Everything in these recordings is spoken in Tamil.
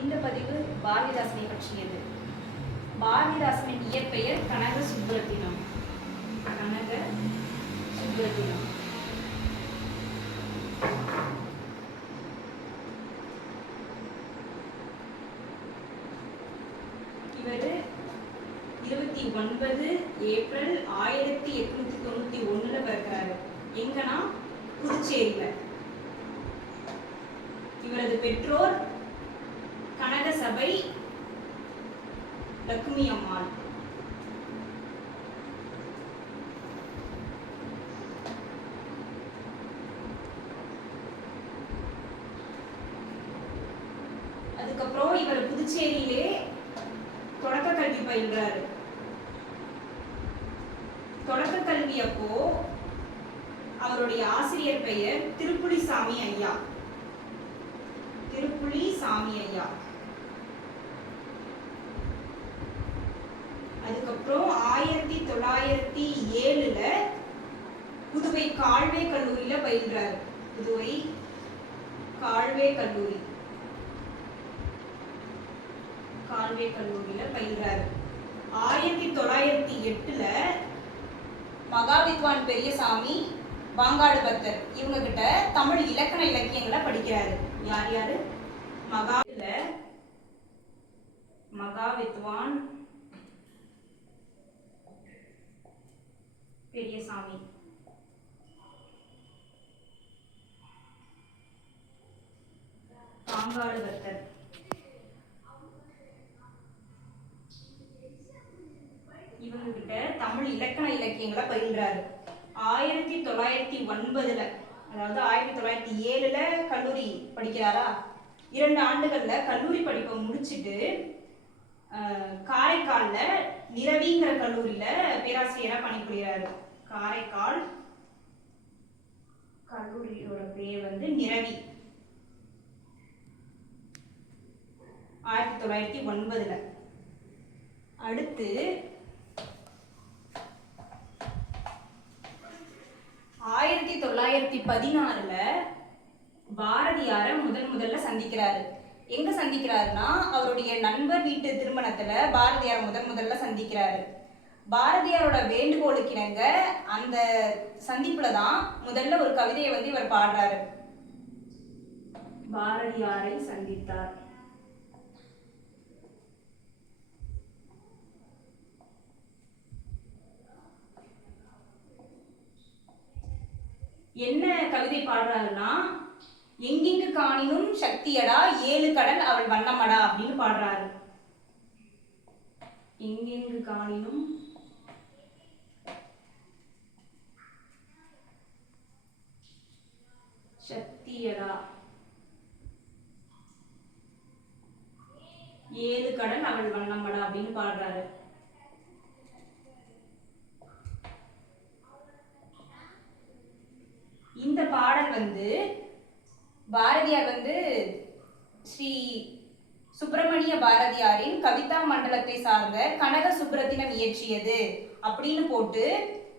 இந்த பதிவு பாரதிதாசனை பற்றியது. பாரதிதாசனின் இயற்பெயர் கனக சுப்புரத்தினம். கனக சுப்புரத்தினம். இவர் 29 ஏப்ரல் 1891 பிறக்கிறாரு. எங்கன்னா புதுச்சேரியில. இவரது பெற்றோர் கனகசபை லட்சுமி அம்மாள். அதுக்கப்புறம் இவர் புதுச்சேரியிலே தொடக்க கல்வி பயின்றாரு. தொடக்க கல்வி அப்போ அவருடைய ஆசிரியர் பெயர் திருப்புலிசாமி ஐயா. திருப்புலிசாமி ஐயா. அதுக்கப்புறம் 1907 புதுவை கால்வே கல்லூரியில பயின்றாரு. புதுவை கால்வே கல்லூரியில பயின்றாரு. 1908 மகாவித்வான் பெரியசாமி பாங்காடு பத்தர் இவங்க கிட்ட தமிழ் இலக்கண இலக்கியங்களை படிக்கிறாரு. யார் யாரு? மகாவித்வான் பெரியசாமி, பாங்காடு பத்தர் இவங்க கிட்ட தமிழ் இலக்கண இலக்கியங்களை பயின்றாரு. 1909 அதாவது 1907 கல்லூரி படிக்கிறாரா. 2 ஆண்டுகள்ல கல்லூரி படிப்பை முடிச்சுட்டு காரைக்கால்ல நிரவிங்கிற கல்லூரியில பேராசிரியரா பணிபுரிகிறாரு. காரைக்கால் கல்லூரியோட பேர் நிரவி. 1909. அடுத்து 1916 பாரதியார முதல்ல சந்திக்கிறாரு. எங்க சந்திக்கிறாருன்னா அவருடைய நண்பர் வீட்டு திருமணத்துல பாரதியார் முதல்ல சந்திக்கிறாரு. பாரதியாரோட வேண்டுகோளுக்கு இணங்க அந்த சந்திப்புல தான் முதல்ல ஒரு கவிதையை இவர் பாடுறாரு. பாரதியாரை சந்தித்தார். என்ன கவிதை பாடுறாருன்னா, எங்கெங்கு காணினும் சக்தியடா 7 கடல் அவள் வண்ணமடா அப்படின்னு பாடுறாரு. எங்கெங்கு காணினும் சக்தியடா 7 கடல் அவள் வண்ணமடா அப்படின்னு பாடுறாரு. இந்த பாடல் பாரதியார் ஸ்ரீ சுப்பிரமணிய பாரதியாரின் கவிதா மண்டலத்தை சார்ந்த கனக சுப்புரத்தினம் இயற்றியது அப்படின்னு போட்டு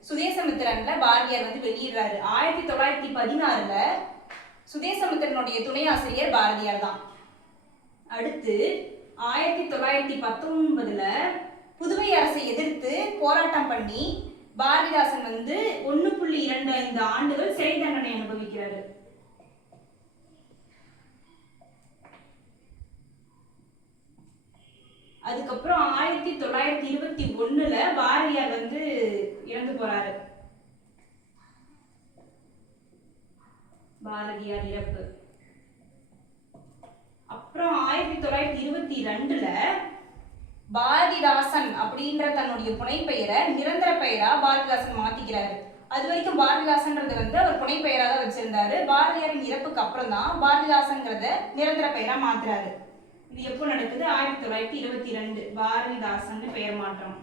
சுதேசமித்திரன்ல பாரதியார் வெளியிடுறாரு. 1916 சுதேசமித்திரனுடைய துணை ஆசிரியர் பாரதியார் தான். அடுத்து 1919 புதுவை அரசை எதிர்த்து போராட்டம் பண்ணி பாரதிதாசன் 1.25 ஆண்டுகள் சிறை தண்டனை அனுபவிக்கிறாரு. அதுக்கப்புறம் 1921 பாரதியார் இறந்து போறாரு. பாரதியார் இறப்பு. அப்புறம் 1922 பாரதிதாசன் அப்படின்ற தன்னுடைய புனைப்பெயரை நிரந்தர பெயரா பாரதிதாசன் மாத்திக்கிறாரு. அது வரைக்கும் பாரதிதாசன்றது அவர் புனைப்பெயரா தான் வச்சிருந்தாரு. பாரதியாரின் இறப்புக்கு அப்புறம் தான் பாரதிதாசன்கிறத நிரந்தர பெயரா மாத்துறாரு. இது எப்போ நடக்குது? 1922 பாரதிதாசன் பெயர் மாற்றம்.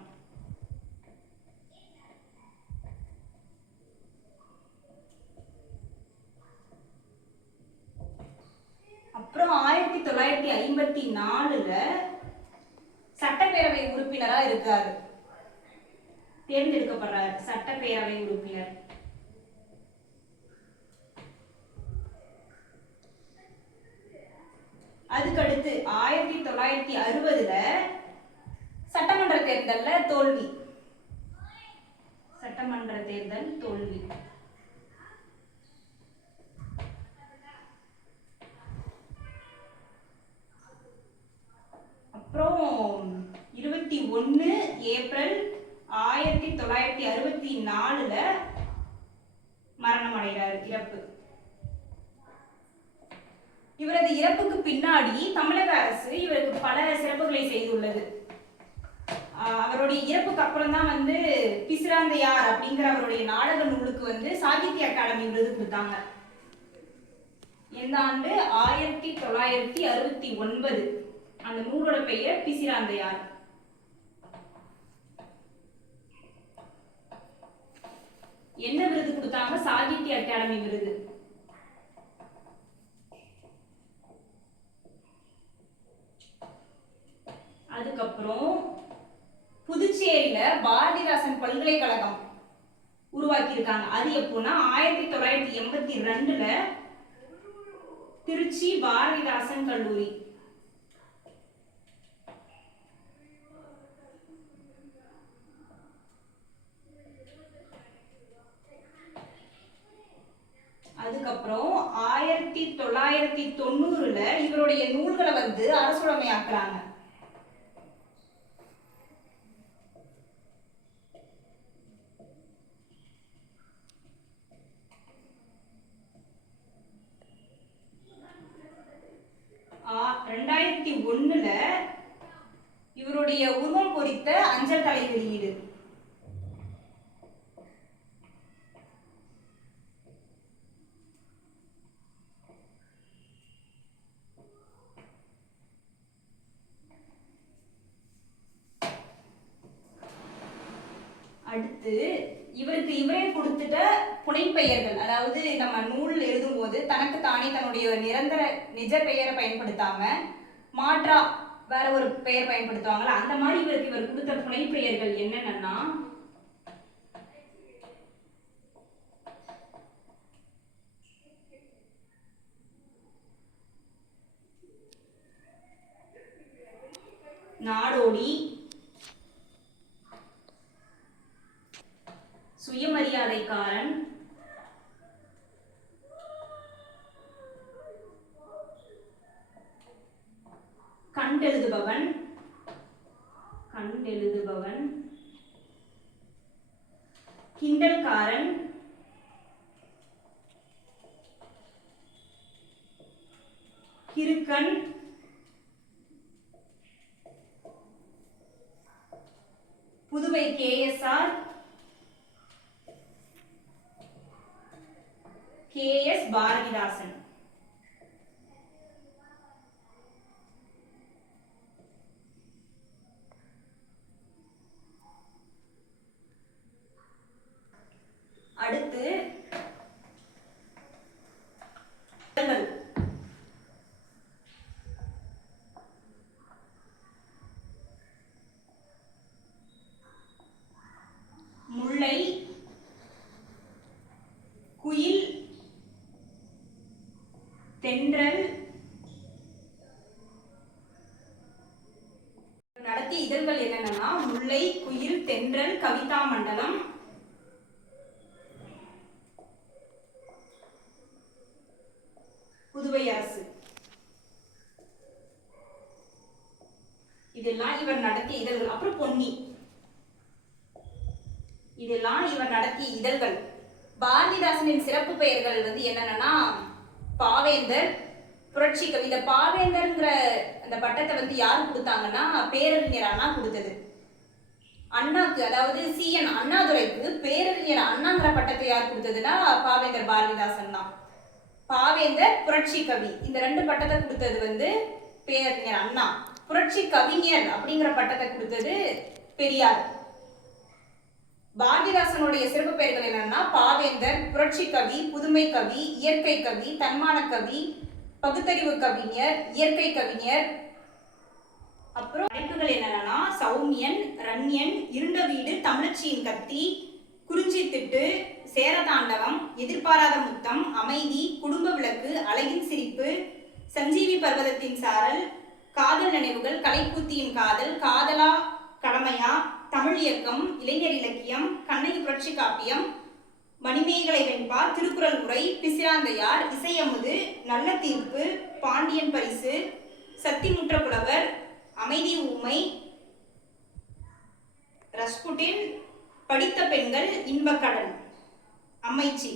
அப்புறம் 1954 சட்டப்பேரவை உறுப்பினரா இருக்காரு. தேர்ந்தெடுக்கப்படுறார் சட்டப்பேரவை உறுப்பினர். அதுக்கடுத்து 1956 1960ல சட்டமன்ற தேர்தல்ல தோல்வி. சட்டமன்ற தேர்தல் தோல்வி. அப்புறம் 21 ஏப்ரல் 1964ல மரணம் அடைகிறார். இறப்பு. இவரது இறப்புக்கு பின்னாடி தமிழக அரசு இவருக்கு பல சிறப்புகளை செய்துள்ளது. அவருடைய இறப்புக்கு அப்புறம் தான் பிசிராந்தையார் அப்படிங்கிற அவருடைய நாடக நூலுக்கு சாகித்ய அகாடமி விருது கொடுத்தாங்க. எந்த ஆண்டு? 1969. அந்த நூலோட பெயர் பிசிராந்தையார். என்ன விருது கொடுத்தாங்க? சாகித்ய அகாடமி விருது. அதுக்கப்புறம் புதுச்சேரியில பாரதிதாசன் பல்கலைக்கழகம் உருவாக்கி இருக்காங்க. அது எப்போனா 1982ல திருச்சி பாரதிதாசன் கல்லூரி. அதுக்கப்புறம் 1990ல இவருடைய நூல்களை அரசுடைமையாக்குறாங்க. இவருடைய உருவம் பொறித்த அஞ்சல் தலை வெளியீடு. அடுத்து இவருக்கு இவரே கொடுத்துட்ட புனைப்பெயர்கள், அதாவது நம்ம நூல் எழுதும் போது தனக்கு தானே தன்னுடைய நிரந்தர நிஜ பெயரை பயன்படுத்தாம மாற்றா வேற ஒரு பெயர் பயன்படுத்துவாங்கல்ல, அந்த மாதிரி இவருக்கு இவர் கொடுத்த புனைப்பெயர்கள் என்னென்னா நாடோடி, சுயமரியாதைக்காரன், கண்டெழுதுபவன், கிண்டல்காரன், கிறுக்கன், புதுவை கேஎஸ்ஆர், KS பாரதிதாசன். அடுத்து முல்லை, குயில், தென்றல். நடத்திய இதழ்கள் என்னன்னா முல்லை, குயில், தென்றல், கவிதா மண்டலம், புதுவை அரசு. இதெல்லாம் இவர் நடத்திய இதழ்கள். அப்புறம் பொன்னி, இதெல்லாம் இவர் நடத்திய இதழ்கள். பாரதிதாசனின் சிறப்பு பெயர்கள் என்னன்னா பாவேந்தர், புரட்சி கவி. இந்த பாவேந்தர்ங்கிற அந்த பட்டத்தை யார் கொடுத்தாங்கன்னா பேரறிஞர் அண்ணா கொடுத்தது. அண்ணாக்கு, அதாவது CN அண்ணாதுரைக்கு பேரறிஞர் அண்ணாங்கிற பட்டத்தை யார் கொடுத்ததுன்னா பாவேந்தர் பாரதிதாசன் தான். பாவேந்தர், புரட்சி கவி, இந்த ரெண்டு பட்டத்தை கொடுத்தது பேரறிஞர் அண்ணா. புரட்சி கவிஞர் அப்படிங்கிற பட்டத்தை கொடுத்தது பெரியார். பாரதிதாசனுடைய சிறப்பு பெயர்கள் என்னன்னா பாவேந்தர், புரட்சி கவி, புதுமை கவி, இயற்கை கவி, தன்மான கவி, பகுத்தறிவு கவிஞர், இயற்கை கவிஞர். அப்புறம் படைப்புகள் என்னன்னா சௌமியன், ரண்யன், இருண்ட வீடு, தமிழச்சியின் கத்தி, குறிஞ்சி திட்டு, சேரதாண்டவம், எதிர்பாராத முத்தம், அமைதி, குடும்ப விளக்கு, அழகின் சிரிப்பு, சஞ்சீவி பர்வதத்தின் சாரல், காதல் நினைவுகள், கலைக்கூத்தியின் காதல், காதலா கடமையா, தமிழ் இயக்கம், இளைஞர் இலக்கியம், கண்ணகி புரட்சி காப்பியம், மணிமேகலை வெண்பா, திருக்குறள் உரை, பிசிராந்தையார், இசையமுது, நல்ல தீர்ப்பு, பாண்டியன் பரிசு, சத்திமுற்ற புலவர், அமைதி ஊமை, ரஸ்புட்டின், படித்த பெண்கள், இன்பக்கடல், அமைச்சி.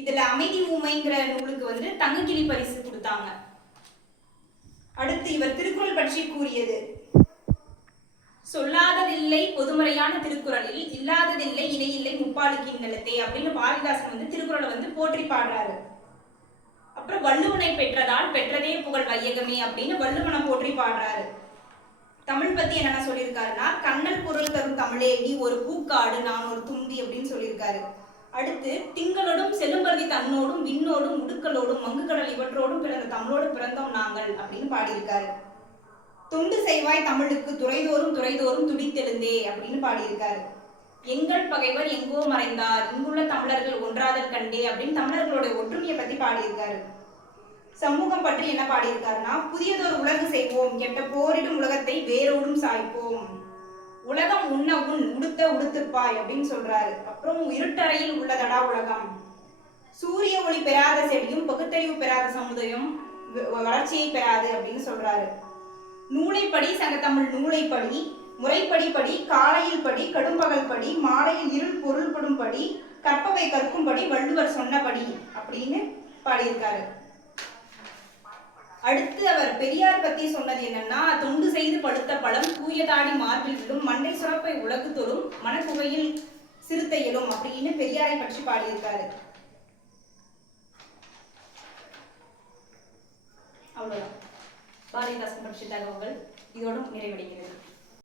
இதுல அமைதி ஊமைங்கிற நூலுக்கு வந்து தங்கக்கிளி பரிசு கொடுத்தாங்க. அடுத்து இவர் திருக்குறள் பற்றி கூறியது: சொல்லாததில்லை பொதுமறையான திருக்குறளில், இல்லாததில்லை இணையில்லை முப்பாலுக்கின் நிலத்தே அப்படின்னு பாரதிதாசன் வந்து திருக்குறளை வந்து போற்றி பாடுறாரு. அப்புறம் வள்ளுவனை பெற்றதால் பெற்றதே புகழ் வையகமே அப்படின்னு வள்ளுவனை போற்றி பாடுறாரு. தமிழ் பத்தி என்னென்ன சொல்லியிருக்காருன்னா, கண்ணல் குரல் தரும் தமிழே நீ ஒரு பூக்காடு நான் ஒரு தும்பி அப்படின்னு சொல்லியிருக்காரு. அடுத்து திங்களோடும் செல்லும்பருதி தன்னோடும் விண்ணோடும் முடுக்களோடும் மங்குக்கடல் இவற்றோடும் பிறந்த தமிழோடு பிறந்தோம் நாங்கள் அப்படின்னு பாடியிருக்காரு. தொண்டு செய்வாய் தமிழுக்கு துறைதோறும் துறைதோறும் துடித்தெழுந்தே அப்படின்னு பாடியிருக்காரு. எங்கள் பகைவர் எங்கோ மறைந்தார் இங்குள்ள தமிழர்கள் ஒன்றாதல் கண்டே அப்படின்னு தமிழர்களோட ஒற்றுமையை பத்தி பாடியிருக்காரு. சமூகம் பற்றி என்ன பாடியிருக்காருன்னா, புதியதொரு உலகு செய்வோம் கெட்ட போரிடும் உலகத்தை வேரோடும் சாய்ப்போம், உலகம் உண்ண உன் உடுத்த உடுத்துப்பாய் அப்படின்னு சொல்றாரு. அப்புறம் இருட்டறையில் உள்ளதடா உலகம், சூரிய ஒளி பெறாத செடியும் பகுத்தறிவு பெறாத சமுதாயம் வளர்ச்சியை பெறாது அப்படின்னு சொல்றாரு. நூலைப்படி சங்கத்தமிழ் நூலைப்படி, முறைப்படி படி, காலையில் படி, கடும்பகல் படி, மாலையில் இருள் பொருள்படும் படி, கற்பவை கற்கும்படி வள்ளுவர் சொன்னபடி அப்படின்னு பாடியிருக்காரு. அடுத்து அவர் பெரியார் பத்தி சொன்னது என்னன்னா, தொண்டு செய்து படுத்த பழம் தூயதாடி மார்பில் விடும், மண்டை சுரப்பை உலகு தொடும், மனக்குகையில் சிறுத்தையிலும் அப்படின்னு பெரியாரை பற்றி பாடியிருக்காரு. அவ்வளவுதான் பாரதிதாசன் பற்றிய தகவல்கள் இதோடு நிறைவடைகிறது.